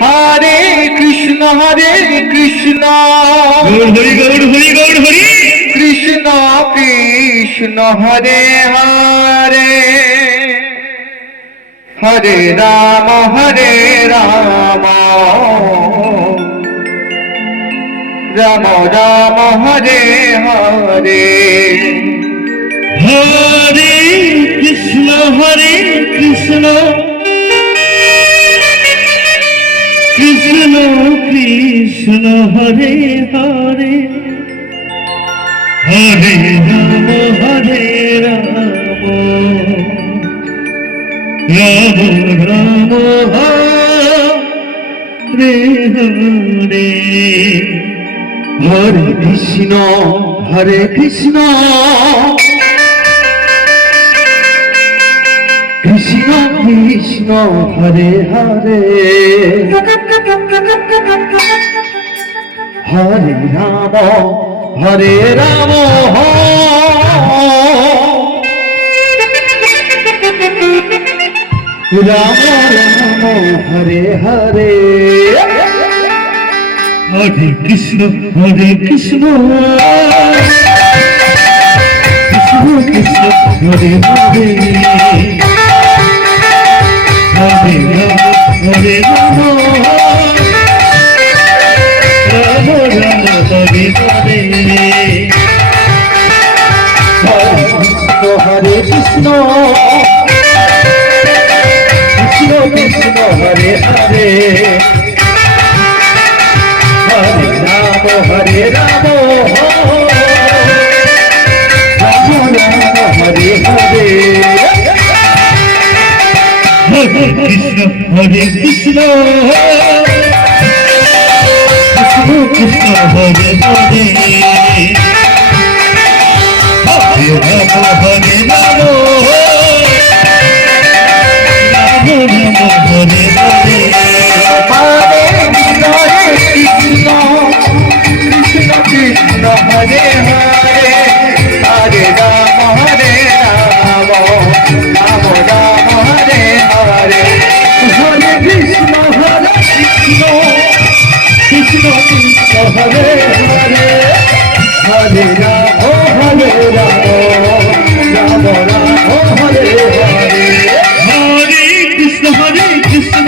Hare Krishna Gour Hari Gour Hari Gour Hari Krishna Krishna Hare Hare Hare Ram Ram Ram Hare Hare Hare Krishna Krishna Krishna Hare Hare Hare Ram Ram Ram Hare Hare Hare Krishna Krishna Krishna Hare Hare Hare Ram Ram Ram Hare Hare Hare Krishna Krishna Krishna Hare Hare Hare Ram Ram Ram Hare Hare Hare Krishna Krishna Hare Hare Hare Ram Hare Ram Hare Hare Hare Krishna Krishna Krishna Hare Hare Hare Ram Hare Ram Ram Ram Hare Hare Krishna Krishna Hare Hare Hare Ram Ram Ram Hare Hare Hare Krishna Krishna Krishna Hare Hare Hare Ram Ram Ram Hare Hare Hare Krishna Krishna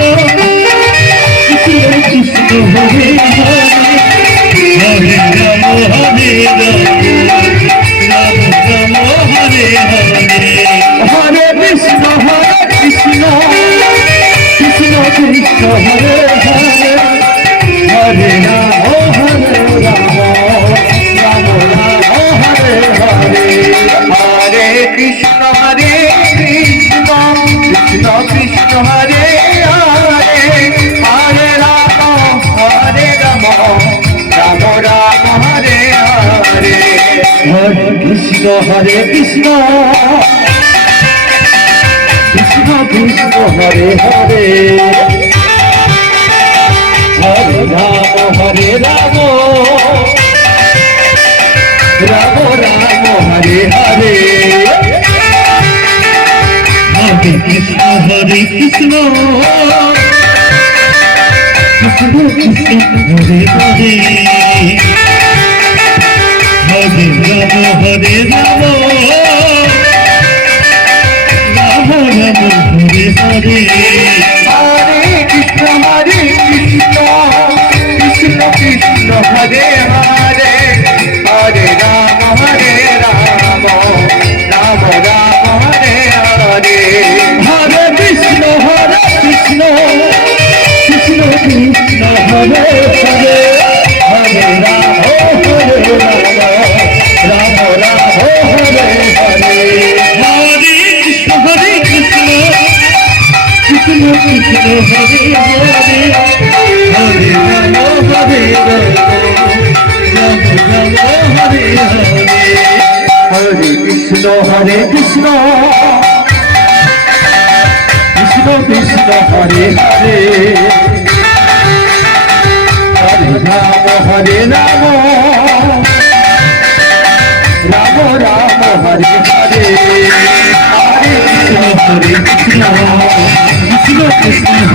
Krishna Hare Hare Hare Ram Ram Ram Hare Hare Hare Krishna Krishna Krishna Hare Hare Hare Ram Ram Ram Hare Hare Hare Krishna Krishna Krishna Hare Hare Hare Ram Ram Ram Hare Hare Hare Krishna Krishna Krishna Hare Hare Hare Ram Ram Ram Hare Hare Hare Krishna Krishna Krishna Hare Hare Hare Ram Hare Ram Ram Ram Hare Hare Hare Krishna Krishna Krishna Hare Hare Hare Ram Ram Ram Hare Hare Hare Krishna Krishna Krishna Hare Hare Hare Ram Ram Hare Hare Hare Krishna Krishna Krishna Hare Hare Hare Ram Hare Ram Ram Hare Hare Hare Krishna Krishna Krishna Hare Hare Hare Ram Ram Ram Hare Hare Hare Krishna Krishna Krishna